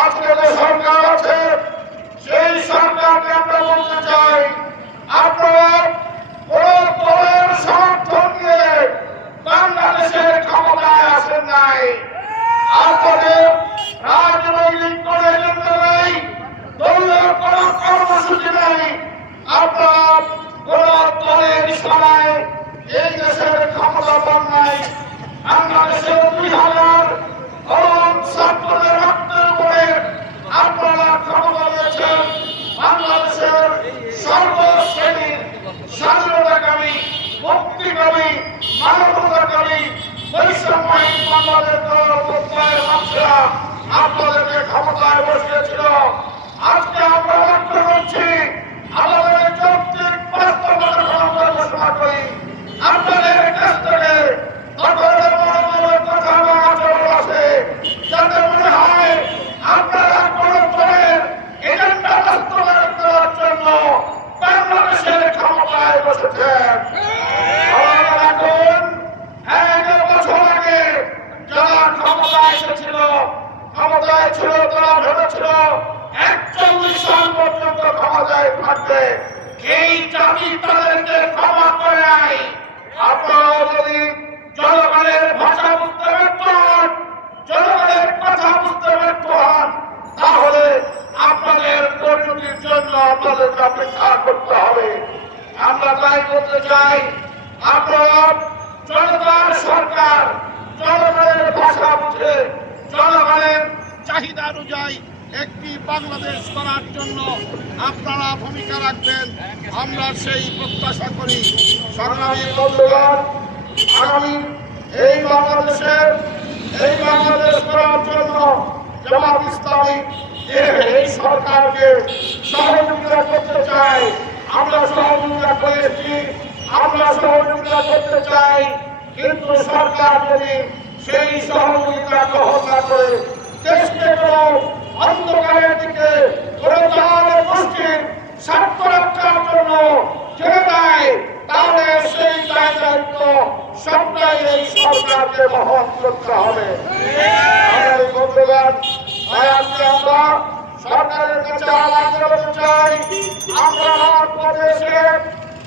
আজকে যে সরকার আছে সেই সরকারকে আমরা বলতে চাই, আপনারা কোন দলের সমর্থন নিয়ে বাংলাদেশের ক্ষমতায় আসেন নাই। আপনাদের রাজনৈতিক কোন এজেন্ডা নেই, দলীয় কোন কর্মসূচি নেই। আপনারা কোন দলের ইশারায় এই দেশের ক্ষমতা পান নাই। বাংলাদেশের 2000 তরুণ ছাত্রদের রক্তের উপরে আপনারা ক্ষমতা দিয়েছেন। বাংলাদেশের সর্বশ্রেণীর স্বাধীনতাকামী, মুক্তিকামী, মানবতাকামী, বৈষম্যহীন বাংলাদেশ প্রত্যয়ের মানুষেরা আপনাদেরকে ক্ষমতায় বসিয়েছিল। আজকে আমরা লক্ষ্য করছি আমাদের যৌক্তিক বাস্তবতার ক্ষমতা ঘোষণা করি। আপনাদের কাছ থেকে দখলের মনোভাবের কথা বা আচরণ আছে, যাতে মনে হয় আপনারা কোন দলের এজেন্ডা বাস্তবায়ন করার জন্য বাংলাদেশের ক্ষমতায় বসেছেন। এখন 1 বছর আগে যারা ক্ষমতায় এসেছিল, ক্ষমতায় ছিল, তারা ভেবেছিল 41 সাল পর্যন্ত ক্ষমতায় থাকবে। এই জাতি তাদেরকে ক্ষমা করে নাই। আপনারা যদি জনগণের ভাষা বুঝতে ব্যর্থ হন, জনগণের কথা বুঝতে ব্যর্থ হন, তাহলে আপনাদের পরিণতির জন্য আপনাদেরকে অপেক্ষা করতে হবে। আমরা তাই বলতে চাই, আপনারা জনতার সরকার, জনগণের ভাষা বুঝে জনগণের চাহিদা অনুযায়ী একটি বাংলাদেশ করার জন্য আপনারা ভূমিকা রাখবেন, আমরা সেই প্রত্যাশা করি। সংগ্রামী বন্ধুগণ, আগামী এই বাংলাদেশ করার জন্য জামাত ইসলামী এই সরকারকে সহযোগিতা করতে চাই। আমরা সহযোগিতা করেছি, আমরা সহযোগিতা করতে চাই, কিন্তু সরকার যদি সেই সহযোগিতা গ্রহণ না করে দেশকে অন্ধকারের দিকে গোষ্ঠীর স্বার্থ রক্ষার জন্য ছেড়ে দেয়, তাহলে সেই দায়িত্ব সবটাই এই সরকারকে বহন করতে হবে। বন্ধুগণ, আজকে আমরা সরকারের কাছে আহ্বান জানাতে চাই, আমরা প্রদেশে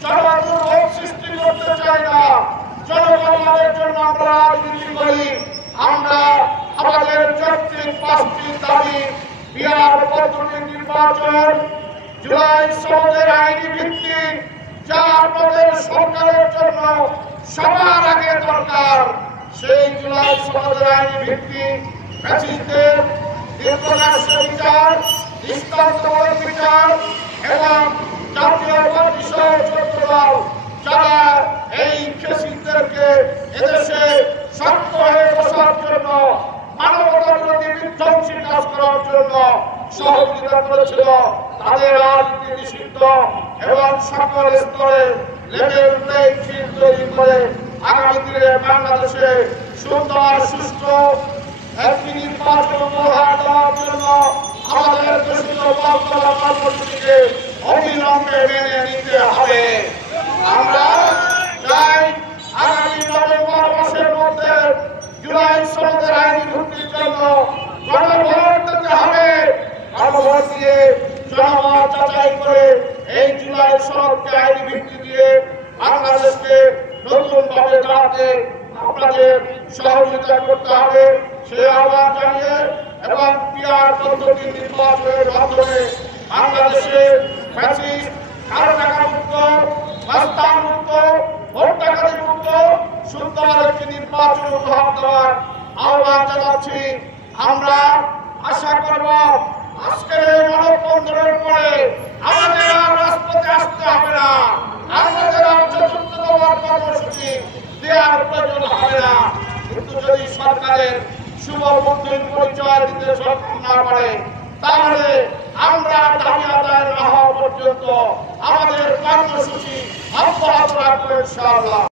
জনদুর্ভোগ সৃষ্টি করতে চাই না। জনকল্যাণের জন্য আমরা রাজনীতি করি। আমরা আমাদের যৌক্তিক 5টি দাবি, বিহার পদ্ধতি নির্বাচন, জুলাই সনদের আইনি ভিত্তি, যা আমাদের সরকারের জন্য সবার আগে দরকার, সেই জুলাই সনদের আইনি ভিত্তি, ফ্যাসিস্টদের দীর্ঘকালীন বিচার, দৃষ্টান্তমূলক বিচার এবং জাতীয়তাবাদী সহ 14 দল যারা এই ফ্যাসিস্টদেরকে এদেশে শক্ত হয়ে বসার জন্য, মানবতার প্রতি বিধ্বংসী কাজ করার জন্য সহযোগিতা করেছিল, তাদের রাজনীতি নিষিদ্ধ এবং সকল স্তরে লেভেল প্লেইং ফিল্ড তৈরি করে আগামী দিনে বাংলাদেশে সুন্দর, সুষ্ঠু একটি নির্বাচন উপহার দেওয়ার জন্য আমাদের ঘোষিত বাস্তবতা কর্মসূচিকে অবিলম্বে মেনে নিতে হবে। আমরা চাই আগামী নভেম্বর মাসের মধ্যে জুলাই সনদের আইনি ভিত্তির জন্য গণভোট দিতে হবে। গণভোট দিয়ে জনমত যাচাই করে এই জুলাই সনদকে আইনি ভিত্তি দিয়ে বাংলাদেশকে নতুনভাবে দাঁড়াতে আপনাদের সহযোগিতা করতে হবে। সেই আহ্বান জানিয়ে এবং পিআর পদ্ধতি নির্বাচনের মাধ্যমে বাংলাদেশে ফ্যাসিস্ট, কালো টাকা মুক্ত, বাস্তা মুক্ত, ভোট ডাকাতি মুক্ত সুন্দর একটি নির্বাচন উপহার দেওয়ার আহ্বান জানাচ্ছি। আমরা আশা করব আজকের এই মানববন্ধনের পরে আমাদের আর রাজপথে আসতে হবে না, আমাদের আর চতুর্থ দফার কর্মসূচি দেওয়ার প্রয়োজন হবে না। কিন্তু যদি সরকারের শুভবন্ধের পরিচয় দিতে সক্ষম না পারে, তাহলে আমরা দাবি আদায় না হওয়া পর্যন্ত আমাদের কর্মসূচি অব্যাহত রাখবো ইনশাআল্লাহ।